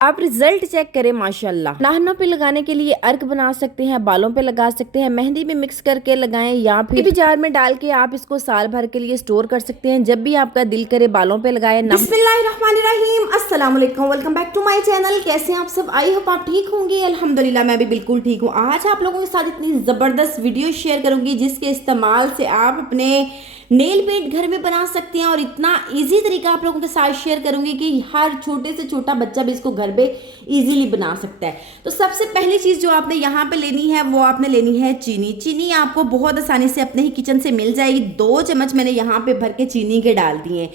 आप result check करें माशाल्लाह। नाखूनों पे लगाने के लिए अर्क बना सकते हैं, बालों पे लगा सकते हैं, मेहंदी में मिक्स करके लगाएं या फिर भी जार में डाल के आप इसको साल भर के लिए स्टोर कर सकते हैं। जब भी आपका दिल करे बालों पे लगाएं। बिस्मिल्लाहिर्रहमानिर्रहीम, अस्सलाम वालेकुम, welcome back to my channel. कैसे हैं आप सब? आई होप आप ठीक होंगे। अल्हम्दुलिल्लाह मैं भी बिल्कुल ठीक हूँ। आज आप लोगों के साथ इतनी ज़बरदस्त वीडियो शेयर करूंगी जिसके इस्तेमाल से आप अपने नेल पेंट घर में बना सकते हैं और इतना इजी तरीका आप लोगों के साथ शेयर करूंगी कि हर छोटे से छोटा बच्चा भी इसको घर पे इजीली बना सकता है। तो सबसे पहली चीज़ जो आपने यहाँ पे लेनी है वो आपने लेनी है चीनी। चीनी आपको बहुत आसानी से अपने ही किचन से मिल जाएगी। 2 चम्मच मैंने यहाँ पे भर के चीनी के डाल दिए।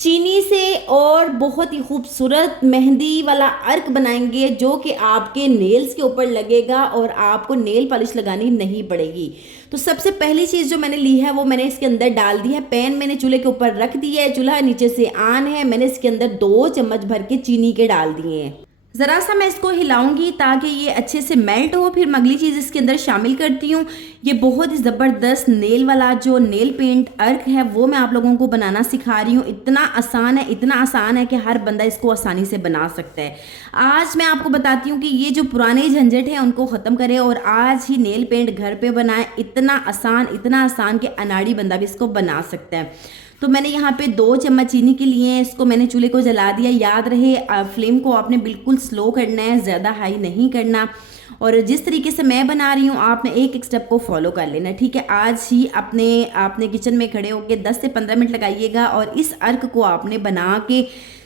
चीनी से और बहुत ही खूबसूरत मेहंदी वाला अर्क बनाएंगे जो कि आपके नेल्स के ऊपर लगेगा और आपको नेल पॉलिश लगानी नहीं पड़ेगी। तो सबसे पहली चीज़ जो मैंने ली है वो मैंने इसके अंदर डाल दी है। पैन मैंने चूल्हे के ऊपर रख दिया है, चूल्हा नीचे से ऑन है। मैंने इसके अंदर 2 चम्मच भर के चीनी के डाल दिए हैं। ज़रा सा मैं इसको हिलाऊंगी ताकि ये अच्छे से मेल्ट हो। फिर मैं अगली चीज़ इसके अंदर शामिल करती हूँ। ये बहुत ही ज़बरदस्त नेल वाला जो नेल पेंट अर्क है वो मैं आप लोगों को बनाना सिखा रही हूँ। इतना आसान है कि हर बंदा इसको आसानी से बना सकता है। आज मैं आपको बताती हूँ कि ये जो पुराने झंझट हैं उनको ख़त्म करें और आज ही नेल पेंट घर पे बनाएं। इतना आसान कि अनाड़ी बंदा भी इसको बना सकता है। तो मैंने यहाँ पे 2 चम्मच चीनी के लिए हैं। इसको मैंने चूल्हे को जला दिया। याद रहे फ्लेम को आपने बिल्कुल स्लो करना है, ज़्यादा हाई नहीं करना। और जिस तरीके से मैं बना रही हूँ आपने एक स्टेप को फॉलो कर लेना, ठीक है। आज ही आपने किचन में खड़े होकर 10 से 15 मिनट लगाइएगा और इस अर्क को आपने बना के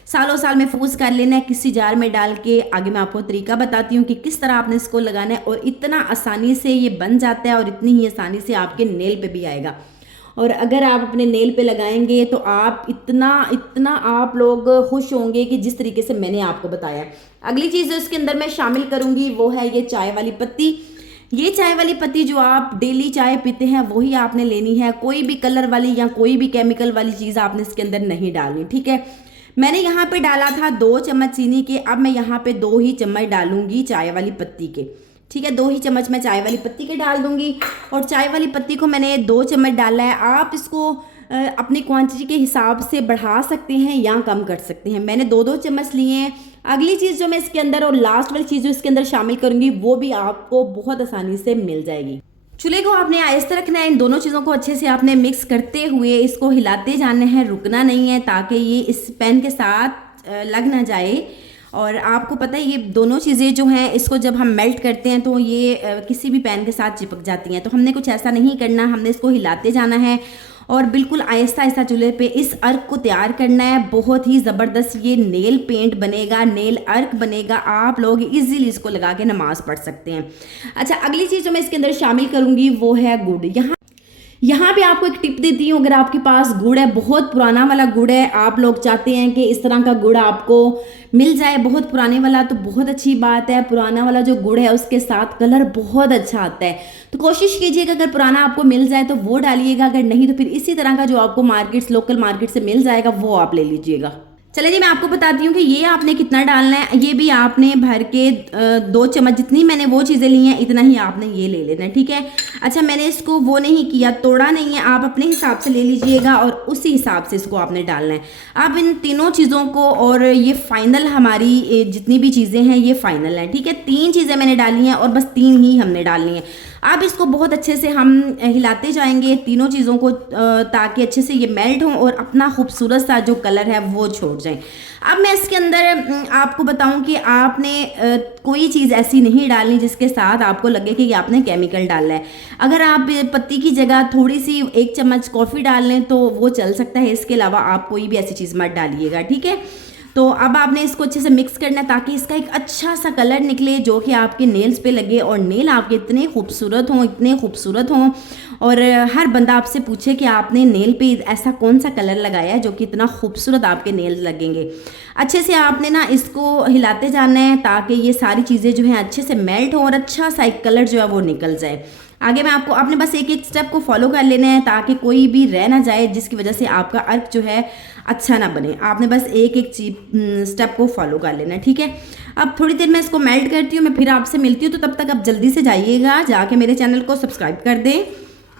सालों साल महफूज कर लेना है किसी जार में डाल के। आगे मैं आपको तरीका बताती हूँ कि किस तरह आपने इसको लगाना है और इतना आसानी से ये बन जाता है और इतनी ही आसानी से आपके नेल पे भी आएगा। और अगर आप अपने नेल पे लगाएंगे तो आप इतना आप लोग खुश होंगे कि जिस तरीके से मैंने आपको बताया। अगली चीज़ जो इसके अंदर मैं शामिल करूँगी वो है ये चाय वाली पत्ती। ये चाय वाली पत्ती जो आप डेली चाय पीते हैं वही आपने लेनी है। कोई भी कलर वाली या कोई भी केमिकल वाली चीज़ आपने इसके अंदर नहीं डालनी, ठीक है। मैंने यहाँ पे डाला था 2 चम्मच चीनी के। अब मैं यहाँ पे 2 ही चम्मच डालूंगी चाय वाली पत्ती के, ठीक है। 2 ही चम्मच मैं चाय वाली पत्ती के डाल दूंगी। और चाय वाली पत्ती को मैंने 2 चम्मच डाला है। आप इसको अपनी क्वांटिटी के हिसाब से बढ़ा सकते हैं या कम कर सकते हैं। मैंने 2-2 चम्मच लिए हैं। अगली चीज़ जो मैं इसके अंदर और लास्ट वाली चीज़ जो इसके अंदर शामिल करूंगी वो भी आपको बहुत आसानी से मिल जाएगी। चूल्हे को आपने आहिस्ता रखना है। इन दोनों चीज़ों को अच्छे से आपने मिक्स करते हुए इसको हिलाते जाना है, रुकना नहीं है ताकि ये इस पैन के साथ लग ना जाए। और आपको पता है ये दोनों चीज़ें जो हैं इसको जब हम मेल्ट करते हैं तो ये किसी भी पैन के साथ चिपक जाती हैं। तो हमने कुछ ऐसा नहीं करना, हमने इसको हिलाते जाना है और बिल्कुल आहिस्ता आहिस्ता चूल्हे पे इस अर्क को तैयार करना है। बहुत ही ज़बरदस्त ये नेल पेंट बनेगा, नेल अर्क बनेगा। आप लोग इजीली इसको लगा के नमाज़ पढ़ सकते हैं। अच्छा, अगली चीज़ जो मैं इसके अंदर शामिल करूँगी वो है गुड़। यहाँ पे आपको एक टिप देती हूँ। अगर आपके पास गुड़ है, बहुत पुराना वाला गुड़ है, आप लोग चाहते हैं कि इस तरह का गुड़ आपको मिल जाए बहुत पुराने वाला, तो बहुत अच्छी बात है। पुराना वाला जो गुड़ है उसके साथ कलर बहुत अच्छा आता है। तो कोशिश कीजिएगा अगर पुराना आपको मिल जाए तो वो डालिएगा, अगर नहीं तो फिर इसी तरह का जो आपको लोकल मार्केट से मिल जाएगा वो आप ले लीजिएगा। चलिए जी, मैं आपको बताती हूँ कि ये आपने कितना डालना है। ये भी आपने भर के 2 चम्मच, जितनी मैंने वो चीज़ें ली हैं इतना ही आपने ये ले लेना है, ठीक है। अच्छा, मैंने इसको वो नहीं किया, तोड़ा नहीं है। आप अपने हिसाब से ले लीजिएगा और उसी हिसाब से इसको आपने डालना है। अब इन तीनों चीज़ों को, और ये फाइनल हमारी जितनी भी चीज़ें हैं ये फाइनल हैं, ठीक है। 3 चीज़ें मैंने डाली हैं और बस 3 ही हमने डालनी है। अब इसको बहुत अच्छे से हम हिलाते जाएंगे तीनों चीज़ों को ताकि अच्छे से ये मेल्ट हों और अपना खूबसूरत सा जो कलर है वो छोड़ जाए। अब मैं इसके अंदर आपको बताऊं कि आपने कोई चीज़ ऐसी नहीं डालनी जिसके साथ आपको लगे कि आपने केमिकल डाला है। अगर आप पत्ती की जगह थोड़ी सी 1 चम्मच कॉफ़ी डाल लें तो वो चल सकता है। इसके अलावा आप कोई भी ऐसी चीज़ मत डालिएगा, ठीक है। तो अब आपने इसको अच्छे से मिक्स करना है ताकि इसका एक अच्छा सा कलर निकले जो कि आपके नेल्स पे लगे और नेल आपके इतने खूबसूरत हों और हर बंदा आपसे पूछे कि आपने नेल पे ऐसा कौन सा कलर लगाया है जो कि इतना खूबसूरत आपके नेल्स लगेंगे। अच्छे से आपने ना इसको हिलाते जाना है ताकि ये सारी चीज़ें जो हैं अच्छे से मेल्ट हो और अच्छा सा एक कलर जो है वो निकल जाए। आगे मैं आपने बस एक स्टेप को फॉलो कर लेना है ताकि कोई भी रह ना जाए जिसकी वजह से आपका अर्क जो है अच्छा ना बने। आपने बस एक स्टेप को फॉलो कर लेना है, ठीक है। अब थोड़ी देर मैं इसको मेल्ट करती हूँ, मैं फिर आपसे मिलती हूँ। तो तब तक आप जल्दी से जाइएगा, जाके मेरे चैनल को सब्सक्राइब कर दें,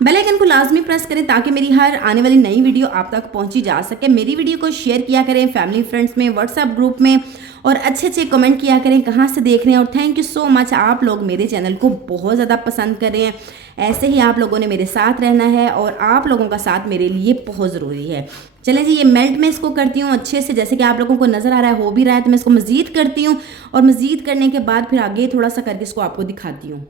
बेल आइकन को लाजमी प्रेस करें ताकि मेरी हर आने वाली नई वीडियो आप तक पहुंची जा सके। मेरी वीडियो को शेयर किया करें फैमिली फ्रेंड्स में, व्हाट्सएप ग्रुप में और अच्छे अच्छे कमेंट किया करें कहाँ से देख रहे हैं। और थैंक यू सो मच, आप लोग मेरे चैनल को बहुत ज़्यादा पसंद कर रहे हैं। ऐसे ही आप लोगों ने मेरे साथ रहना है और आप लोगों का साथ मेरे लिए बहुत ज़रूरी है। चले जी, ये मेल्ट मैं इसको करती हूँ अच्छे से, जैसे कि आप लोगों को नज़र आ रहा है, हो भी रहा है। तो मैं इसको मज़ीद करती हूँ और मज़ीद करने के बाद फिर आगे थोड़ा सा करके इसको आपको दिखाती हूँ।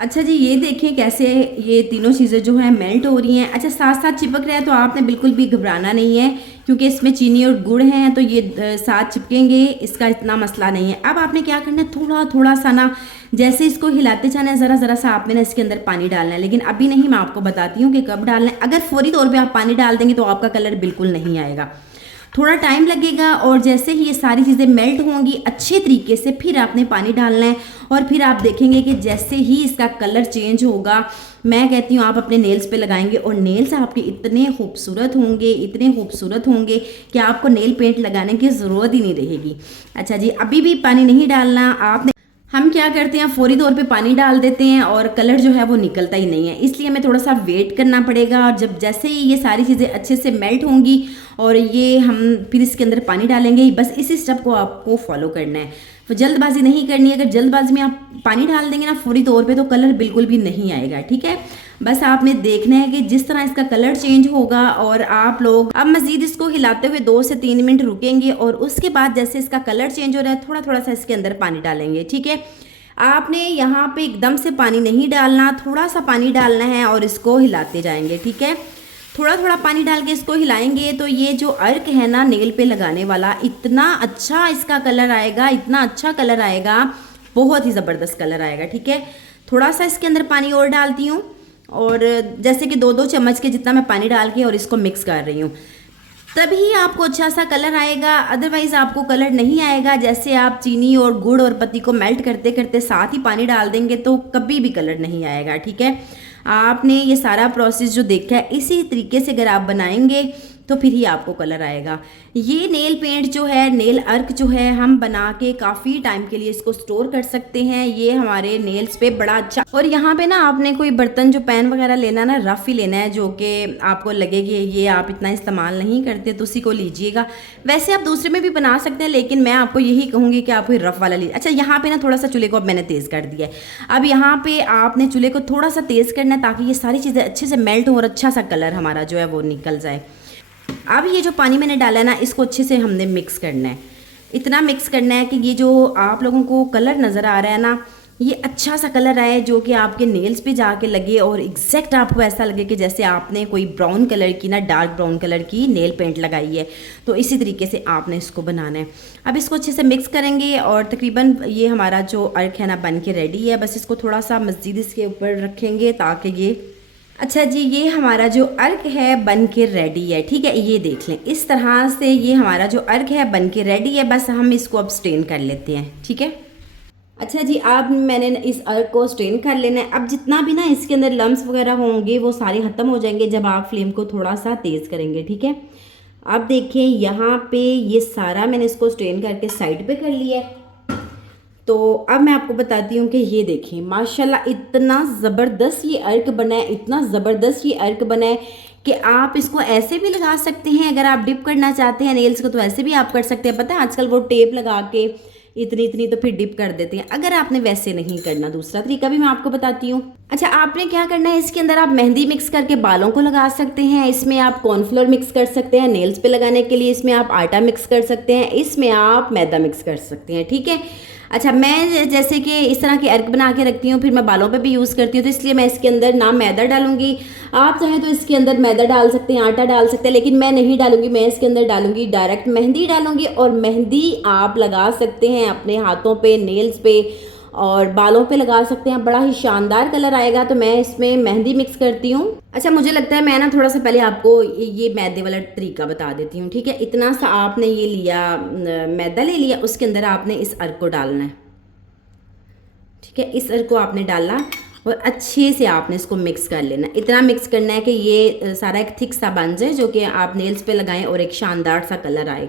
अच्छा जी, ये देखिए कैसे ये तीनों चीज़ें जो हैं मेल्ट हो रही हैं। अच्छा, साथ साथ चिपक रहा है तो आपने बिल्कुल भी घबराना नहीं है, क्योंकि इसमें चीनी और गुड़ हैं तो ये साथ चिपकेंगे, इसका इतना मसला नहीं है। अब आपने क्या करना है, थोड़ा थोड़ा सा ना जैसे इसको हिलाते जाना है, ज़रा ज़रा सा आपने ना इसके अंदर पानी डालना है। लेकिन अभी नहीं, मैं आपको बताती हूँ कि कब डालना है। अगर फौरी तौर पर आप पानी डाल देंगे तो आपका कलर बिल्कुल नहीं आएगा, थोड़ा टाइम लगेगा। और जैसे ही ये सारी चीज़ें मेल्ट होंगी अच्छे तरीके से, फिर आपने पानी डालना है और फिर आप देखेंगे कि जैसे ही इसका कलर चेंज होगा, मैं कहती हूँ आप अपने नेल्स पे लगाएंगे और नेल्स आपके इतने खूबसूरत होंगे, इतने खूबसूरत होंगे कि आपको नेल पेंट लगाने की ज़रूरत ही नहीं रहेगी। अच्छा जी, अभी भी पानी नहीं डालना आपने। हम क्या करते हैं, फौरी तौर पे पानी डाल देते हैं और कलर जो है वो निकलता ही नहीं है, इसलिए हमें थोड़ा सा वेट करना पड़ेगा। और जब जैसे ही ये सारी चीज़ें अच्छे से मेल्ट होंगी और ये हम फिर इसके अंदर पानी डालेंगे, बस इसी स्टेप को आपको फॉलो करना है। तो जल्दबाजी नहीं करनी है। अगर जल्दबाजी में आप पानी डाल देंगे ना फौरी तौर पे, तो कलर बिल्कुल भी नहीं आएगा। ठीक है, बस आपने देखना है कि जिस तरह इसका कलर चेंज होगा। और आप लोग अब मज़ीद इसको हिलाते हुए 2 से 3 मिनट रुकेंगे और उसके बाद जैसे इसका कलर चेंज हो रहा है, थोड़ा थोड़ा सा इसके अंदर पानी डालेंगे। ठीक है, आपने यहाँ पे एकदम से पानी नहीं डालना, थोड़ा सा पानी डालना है और इसको हिलाते जाएंगे। ठीक है, थोड़ा थोड़ा पानी डाल के इसको हिलाएंगे तो ये जो अर्क है ना नेल पे लगाने वाला, इतना अच्छा इसका कलर आएगा, इतना अच्छा कलर आएगा, बहुत ही ज़बरदस्त कलर आएगा। ठीक है, थोड़ा सा इसके अंदर पानी और डालती हूँ और जैसे कि 2-2 चम्मच के जितना मैं पानी डाल के और इसको मिक्स कर रही हूँ, तभी आपको अच्छा सा कलर आएगा। अदरवाइज़ आपको कलर नहीं आएगा। जैसे आप चीनी और गुड़ और पत्ती को मेल्ट करते करते साथ ही पानी डाल देंगे तो कभी भी कलर नहीं आएगा। ठीक है, आपने ये सारा प्रोसेस जो देखा है इसी तरीके से अगर आप बनाएंगे तो फिर ही आपको कलर आएगा। ये नेल पेंट जो है, नेल अर्क जो है, हम बना के काफ़ी टाइम के लिए इसको स्टोर कर सकते हैं। ये हमारे नेल्स पे बड़ा अच्छा। और यहाँ पे ना आपने कोई बर्तन जो पैन वगैरह लेना ना, रफ़ ही लेना है, जो कि आपको लगे कि ये आप इतना इस्तेमाल नहीं करते तो उसी को लीजिएगा। वैसे आप दूसरे में भी बना सकते हैं, लेकिन मैं आपको यही कहूँगी कि आप कोई रफ़ वाला लीजिए। अच्छा, यहाँ पे ना थोड़ा सा चूल्हे को अब मैंने तेज़ कर दिया है। अब यहाँ पे आपने चूल्हे को थोड़ा सा तेज़ करना है ताकि ये सारी चीज़ें अच्छे से मेल्ट हो और अच्छा सा कलर हमारा जो है वो निकल जाए। अब ये जो पानी मैंने डाला है ना, इसको अच्छे से हमने मिक्स करना है। इतना मिक्स करना है कि ये जो आप लोगों को कलर नज़र आ रहा है ना, ये अच्छा सा कलर आए जो कि आपके नेल्स पे जाके लगे और एग्जैक्ट आपको ऐसा लगे कि जैसे आपने कोई ब्राउन कलर की ना, डार्क ब्राउन कलर की नेल पेंट लगाई है। तो इसी तरीके से आपने इसको बनाना है। अब इसको अच्छे से मिक्स करेंगे और तकरीबन ये हमारा जो अर्क है ना बन के रेडी है। बस इसको थोड़ा सा मज़ीद इसके ऊपर रखेंगे ताकि ये, अच्छा जी, ये हमारा जो अर्क है बन के रेडी है। ठीक है, ये देख लें, इस तरह से ये हमारा जो अर्क है बन के रेडी है। बस हम इसको अब स्ट्रेन कर लेते हैं। ठीक है, अच्छा जी, अब मैंने इस अर्क को स्ट्रेन कर लेना है। अब जितना भी ना इसके अंदर लम्स वगैरह होंगे वो सारे ख़त्म हो जाएंगे जब आप फ्लेम को थोड़ा सा तेज़ करेंगे। ठीक है, अब देखिए यहाँ पे ये सारा मैंने इसको स्ट्रेन करके साइड पे कर लिया है। तो अब मैं आपको बताती हूँ कि ये देखें, माशाल्लाह इतना ज़बरदस्त ये अर्क बना है, इतना ज़बरदस्त ये अर्क बना है कि आप इसको ऐसे भी लगा सकते हैं। अगर आप डिप करना चाहते हैं नेल्स को तो ऐसे भी आप कर सकते हैं। पता है आजकल वो टेप लगा के इतनी इतनी तो फिर डिप कर देते हैं। अगर आपने वैसे नहीं करना, दूसरा तरीका भी मैं आपको बताती हूँ। अच्छा, आपने क्या करना है, इसके अंदर आप मेहंदी मिक्स करके बालों को लगा सकते हैं। इसमें आप कॉर्नफ्लोर मिक्स कर सकते हैं नेल्स पे लगाने के लिए। इसमें आप आटा मिक्स कर सकते हैं। इसमें आप मैदा मिक्स कर सकते हैं। ठीक है, अच्छा, मैं जैसे कि इस तरह के अर्क बना के रखती हूँ, फिर मैं बालों पे भी यूज़ करती हूँ, तो इसलिए मैं इसके अंदर ना मैदा डालूंगी। आप चाहें तो इसके अंदर मैदा डाल सकते हैं, आटा डाल सकते हैं, लेकिन मैं नहीं डालूंगी। मैं इसके अंदर डालूंगी डायरेक्ट मेहंदी डालूंगी। और मेहंदी आप लगा सकते हैं अपने हाथों पे, नेल्स पे और बालों पे लगा सकते हैं, बड़ा ही शानदार कलर आएगा। तो मैं इसमें मेहंदी मिक्स करती हूँ। अच्छा, मुझे लगता है मैं ना थोड़ा सा पहले आपको ये मैदे वाला तरीका बता देती हूँ। ठीक है, इतना सा आपने ये लिया, मैदा ले लिया, उसके अंदर आपने इस अर्क को डालना है। ठीक है, इस अर्क को आपने डाला और अच्छे से आपने इसको मिक्स कर लेना। इतना मिक्स करना है कि ये सारा एक थिक सा बन जाए जो कि आप नेल्स पे लगाएं और एक शानदार सा कलर आए।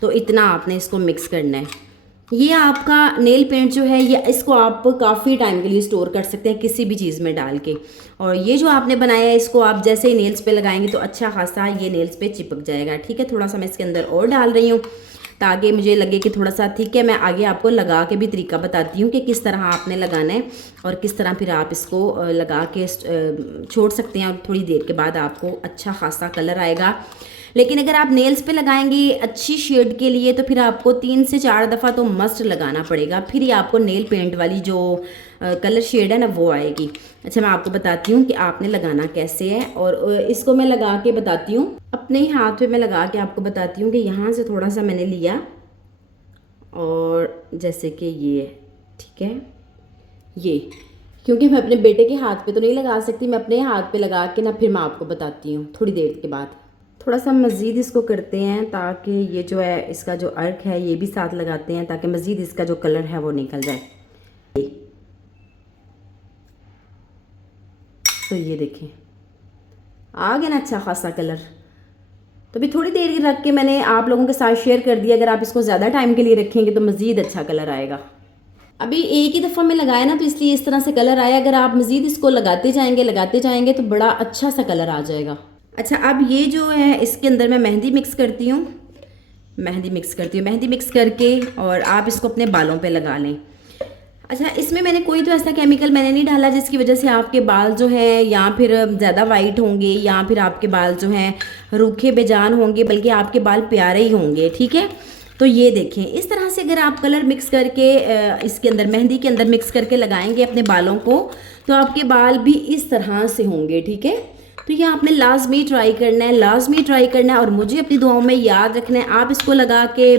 तो इतना आपने इसको मिक्स करना है। ये आपका नेल पेंट जो है, ये इसको आप काफ़ी टाइम के लिए स्टोर कर सकते हैं किसी भी चीज़ में डाल के। और ये जो आपने बनाया है, इसको आप जैसे ही नेल्स पे लगाएंगे तो अच्छा खासा ये नेल्स पे चिपक जाएगा। ठीक है, थोड़ा सा मैं इसके अंदर और डाल रही हूँ ताकि मुझे लगे कि थोड़ा सा ठीक है। मैं आगे आपको लगा के भी तरीका बताती हूँ कि किस तरह आपने लगाना है और किस तरह फिर आप इसको लगा के छोड़ सकते हैं और थोड़ी देर के बाद आपको अच्छा खासा कलर आएगा। लेकिन अगर आप नेल्स पे लगाएंगे अच्छी शेड के लिए तो फिर आपको 3 से 4 दफ़ा तो मस्ट लगाना पड़ेगा, फिर ही आपको नेल पेंट वाली जो कलर शेड है ना वो आएगी। अच्छा, मैं आपको बताती हूँ कि आपने लगाना कैसे है और इसको मैं लगा के बताती हूँ। अपने ही हाथ पे मैं लगा के आपको बताती हूँ कि यहाँ से थोड़ा सा मैंने लिया और जैसे कि ये, ठीक है, ये क्योंकि मैं अपने बेटे के हाथ पे तो नहीं लगा सकती, मैं अपने हाथ पे लगा के ना फिर मैं आपको बताती हूँ थोड़ी देर के बाद। थोड़ा सा मज़ीद इसको करते हैं ताकि ये जो है इसका जो अर्क है ये भी साथ लगाते हैं ताकि मज़ीद इसका जो कलर है वो निकल जाए। तो ये देखें आ गया ना अच्छा खासा कलर। तो भी थोड़ी देर रख के मैंने आप लोगों के साथ शेयर कर दिया। अगर आप इसको ज़्यादा टाइम के लिए रखेंगे तो मज़ीद अच्छा कलर आएगा। अभी एक ही दफ़ा में लगाया ना तो इसलिए इस तरह से कलर आया। अगर आप मज़ीद इसको लगाते जाएंगे तो बड़ा अच्छा सा कलर आ जाएगा। अच्छा, अब ये जो है इसके अंदर मैं मेहंदी मिक्स करती हूँ। मेहंदी मिक्स करके और आप इसको अपने बालों पे लगा लें। अच्छा, इसमें मैंने कोई तो ऐसा केमिकल मैंने नहीं डाला जिसकी वजह से आपके बाल जो है या फिर ज़्यादा वाइट होंगे या फिर आपके बाल जो हैं रूखे बेजान होंगे, बल्कि आपके बाल प्यारे ही होंगे। ठीक है, तो ये देखें इस तरह से अगर आप कलर मिक्स करके इसके अंदर मेहंदी के अंदर मिक्स करके लगाएंगे अपने बालों को तो आपके बाल भी इस तरह से होंगे। ठीक है, तो ये आपने लाजमी ट्राई करना है और मुझे अपनी दुआओं में याद रखना है। आप इसको लगा के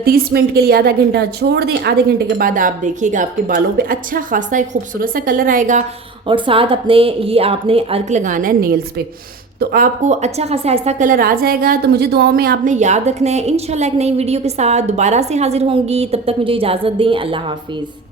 30 मिनट के लिए आधा घंटा छोड़ दें। आधे घंटे के बाद आप देखिएगा आपके बालों पे अच्छा खासा एक खूबसूरत सा कलर आएगा और साथ अपने ये आपने अर्क लगाना है नेल्स पे, तो आपको अच्छा खासा ऐसा कलर आ जाएगा। तो मुझे दुआओं में आपने याद रखना है। इंशाल्लाह एक नई वीडियो के साथ दोबारा से हाजिर होंगी, तब तक मुझे इजाज़त दें। अल्लाह हाफिज़।